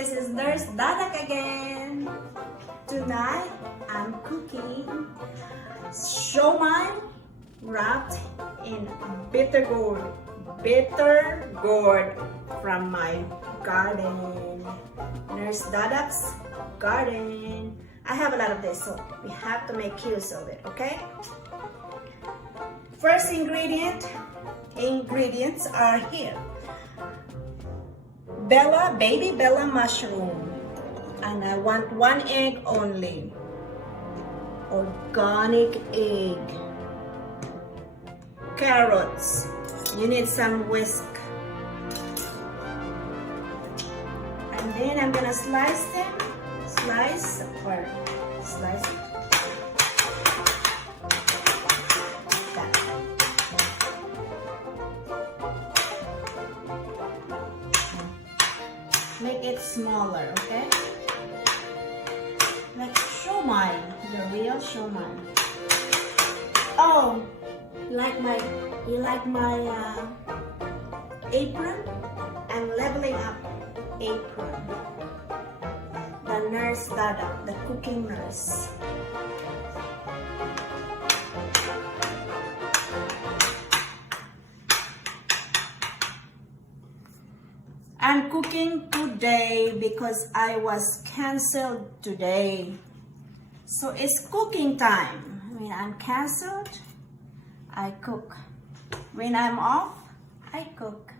this is Nurse Dadak again. Tonight I'm cooking siomai wrapped in bitter gourd from my garden. Nurse Dadak's garden. I have a lot of this, so we have to make use of it, okay? First ingredients are here. Baby Bella mushroom, and I want 1 egg only. Organic egg. Carrots, you need some whisk. And then I'm gonna slice them, slice it. Make it smaller, okay? Like siomai, the real siomai. Oh, you like my apron? I'm leveling up apron. The Nurse Dadak, the cooking nurse. I'm cooking today because I was canceled today. So it's cooking time. When I'm canceled, I cook. When I'm off, I cook.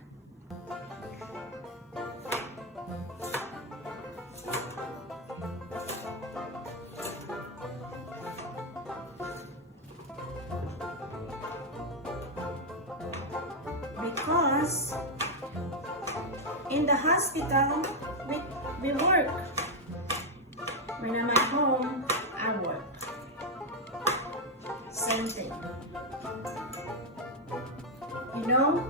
Because in the hospital, we work. When I'm at home, I work. Same thing. You know,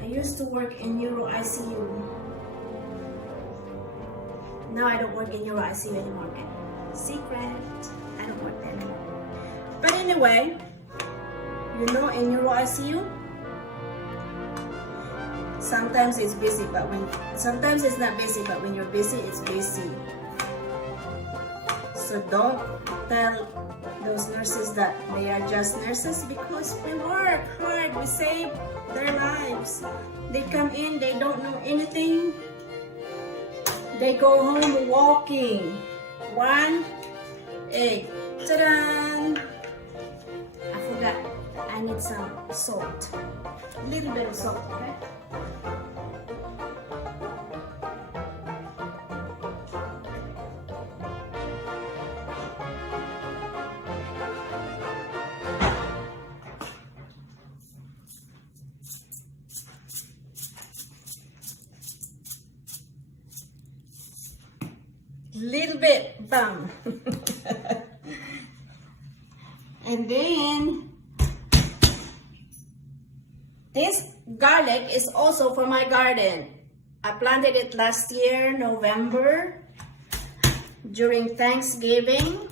I used to work in Neuro ICU. Now I don't work in Neuro ICU anymore. Okay? Secret, I don't work there anymore. But anyway, you know, in Neuro ICU, sometimes it's busy, but sometimes it's not busy, but when you're busy, it's busy. So don't tell those nurses that they are just nurses, because we work hard, we save their lives. They come in, they don't know anything. They go home walking. 1 egg. Ta-da! I forgot, I need some salt. A little bit of salt, okay? Little bit, bam. And then this garlic is also from my garden. I planted it last year, November, during Thanksgiving.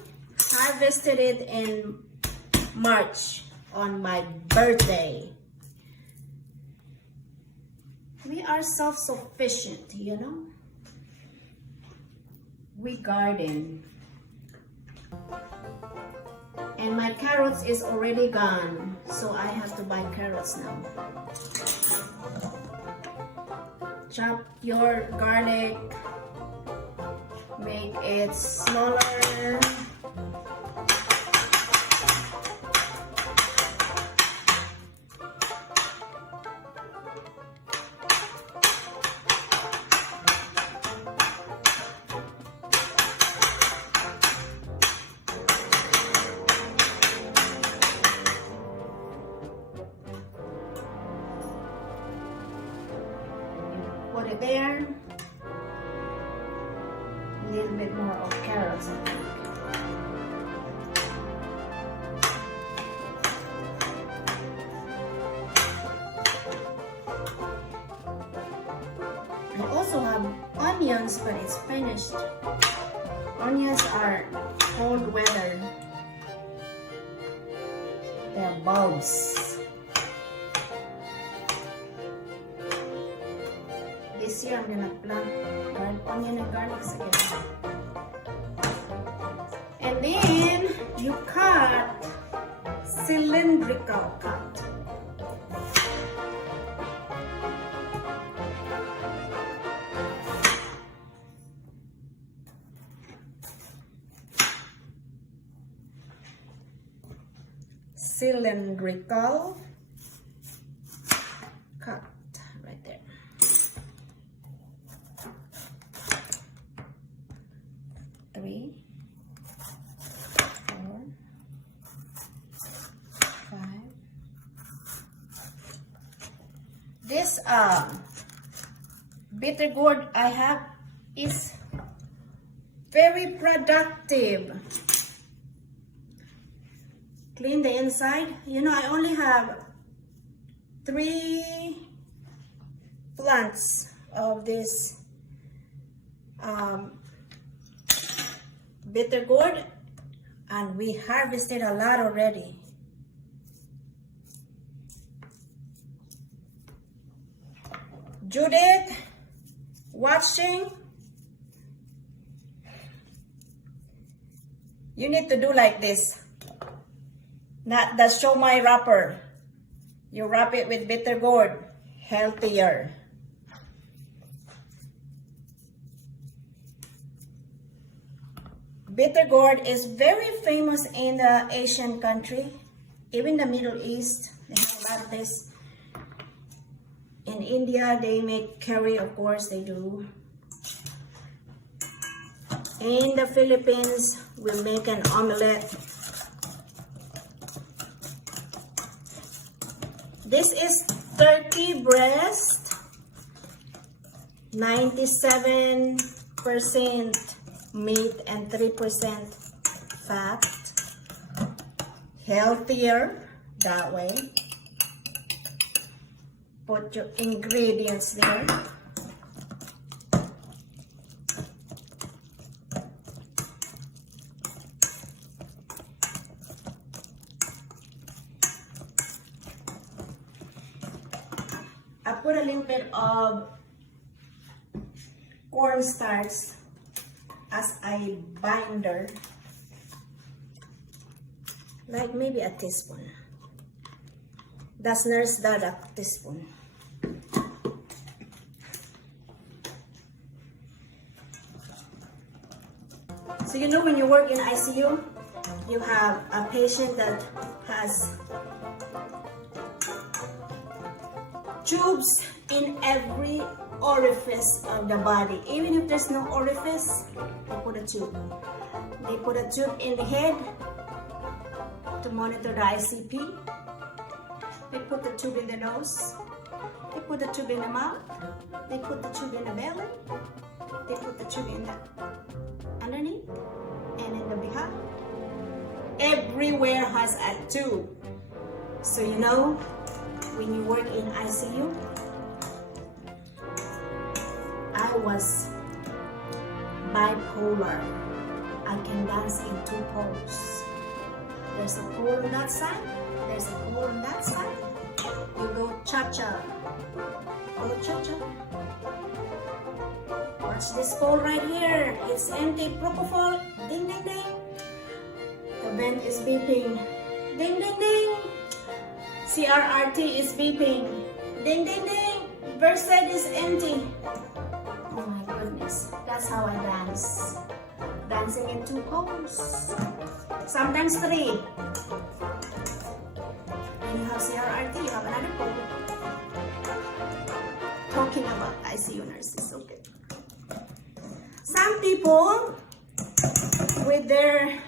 Harvested it in March on my birthday. We are self-sufficient, you know. We garden. And my carrots is already gone, so I have to buy carrots now. Chop your garlic, make it smaller. Put it there. A little bit more of carrots, I think. I also have onions, but it's finished. Onions are cold weather. They're bulbs. This year I'm gonna plant onion and garlic again. And then you cut cylindrical cut. Cylindrical cut right there. 3, 4, 5. This bitter gourd I have is very productive. Clean the inside. You know, I only have 3 plants of this bitter gourd, and we harvested a lot already. Judith, watching, you need to do like this. Not the Siomai wrapper. You wrap it with bitter gourd. Healthier. Bitter gourd is very famous in the Asian country. Even the Middle East, they have a lot of this. In India, they make curry, of course they do. In the Philippines, we make an omelette. This is turkey breast, 97% meat and 3% fat. Healthier that way. Put your ingredients there. I put a little bit of cornstarch as a binder, like maybe a teaspoon. That's Nurse Dadak teaspoon. So you know, when you work in ICU, you have a patient that has tubes in every orifice of the body. Even if there's no orifice, they put a tube. They put a tube in the head to monitor the ICP. They put the tube in the nose. They put the tube in the mouth. They put the tube in the belly. They put the tube in the underneath and in the behind. Everywhere has a tube. So you know, when you work in ICU, I was bipolar. I can dance in 2 poles. There's a pole on that side, there's a pole on that side. You go cha-cha. Go cha-cha. Watch this pole right here. It's empty. Propofol. Ding, ding, ding. The vent is beeping. Ding, ding, ding. CRRT is beeping. Ding, ding, ding. Versed is empty. Oh my goodness. That's how I dance. Dancing in 2 poles. Sometimes 3. When you have CRRT, you have another pole. Talking about ICU nurses, okay. Some people with their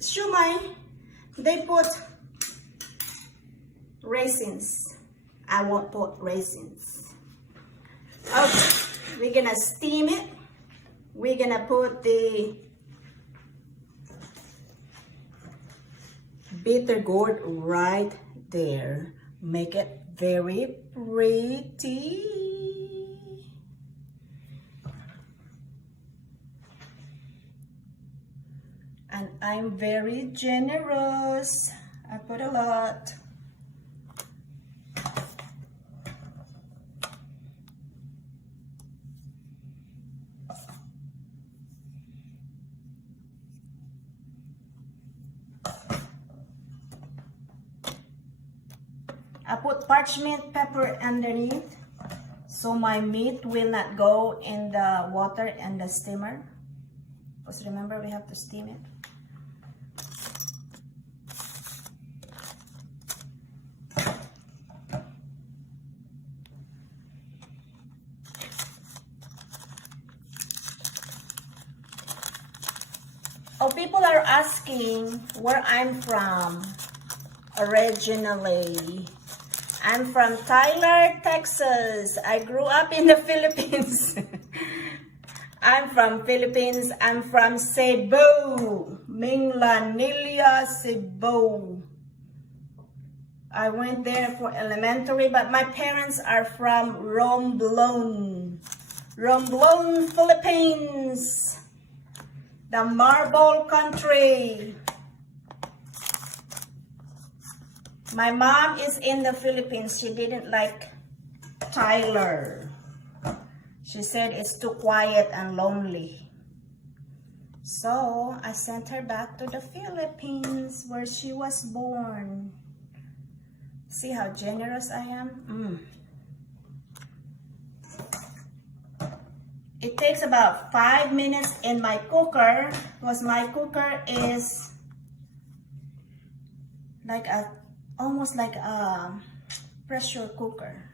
siomai, they put raisins. I won't put raisins. Okay, we're gonna steam it. We're gonna put the bitter gourd right there. Make it very pretty. And I'm very generous. I put a lot. I put parchment pepper underneath so my meat will not go in the water and the steamer. Because remember, we have to steam it. Oh, people are asking where I'm from originally. I'm from Tyler, Texas. I grew up in the Philippines. I'm from Philippines. I'm from Cebu, Minglanilla, Cebu. I went there for elementary, but my parents are from Romblon, Philippines, the marble country. My mom is in the Philippines. She didn't like Tyler. She said it's too quiet and lonely. So I sent her back to the Philippines where she was born. See how generous I am? It takes about 5 minutes in my cooker because my cooker is like almost like a pressure cooker.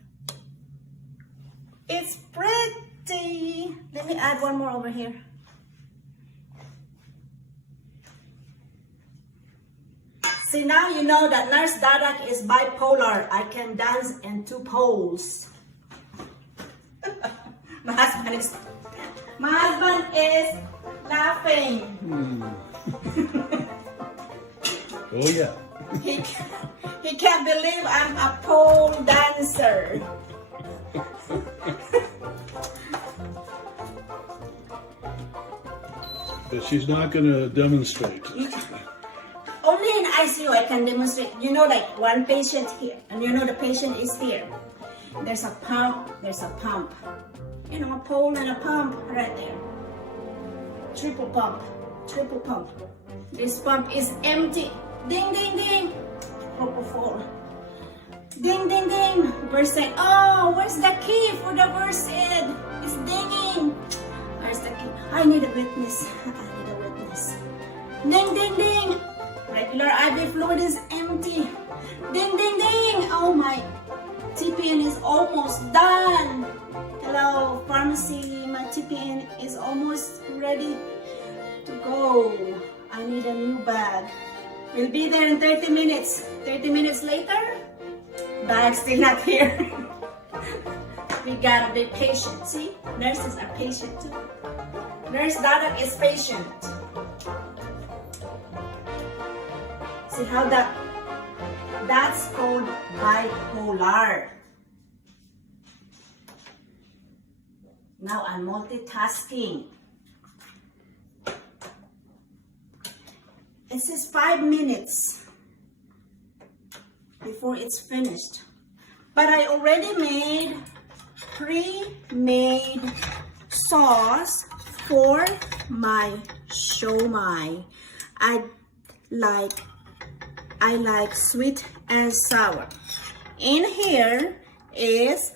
It's pretty. Let me add one more over here. See, now you know that Nurse Dadak is bipolar. I can dance in 2 poles. My husband is laughing. Oh yeah. He can't believe I'm a pole dancer. But she's not going to demonstrate. Only in ICU I can demonstrate. You know, like one patient here, and you know the patient is here. There's a pump, there's a pump. You know, a pole and a pump right there. Triple pump, triple pump. This pump is empty. Ding, ding, ding. Propofol. Ding, ding, ding. Verse aid. Oh, where's the key for the verse aid? It's dinging. Where's the key? I need a witness. I need a witness. Ding, ding, ding. Regular IV fluid is empty. Ding, ding, ding. Oh, my TPN is almost done. Hello, pharmacy. My TPN is almost ready to go. I need a new bag. We'll be there in 30 minutes. 30 minutes later, bag's still not here. We gotta be patient. See, nurses are patient too. Nurse Dadak is patient. See how that's called bipolar. Now I'm multitasking. It says 5 minutes before it's finished. But I already made pre-made sauce for my siomai. I like sweet and sour. In here is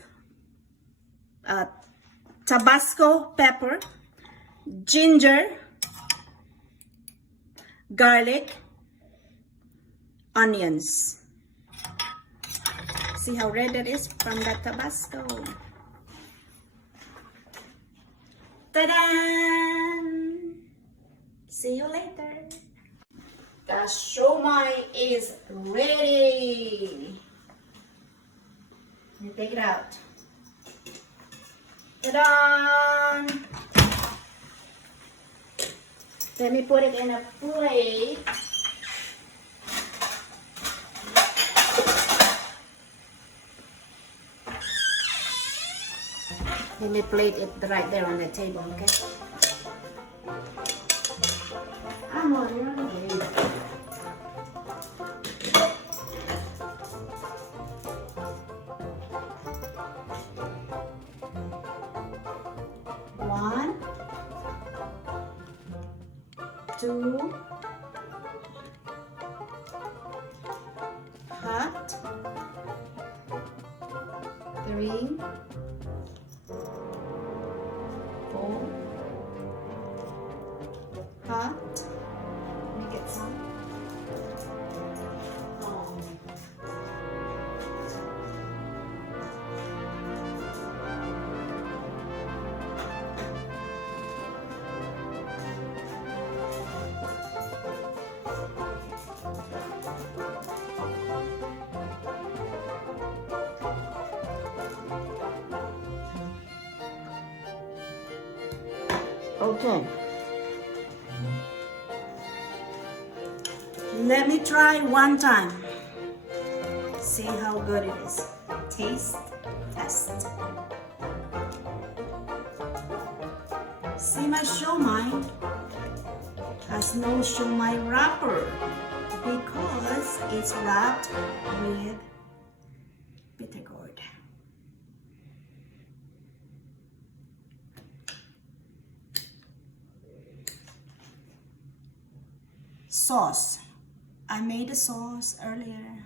Tabasco pepper, ginger, garlic, onions. See how red that is from the Tabasco. Ta-da! See you later. The siomai is ready. Let me take it out. Ta-da! Let me put it in a plate. Let me plate it right there on the table, okay? I'm on your way. One, two, hot, 3, 4. Hot. Make it hot. Okay. Let me try one time. See how good it is. Taste test. See my siomai has no siomai wrapper because it's wrapped with bitter gourd. Sauce. I made a sauce earlier.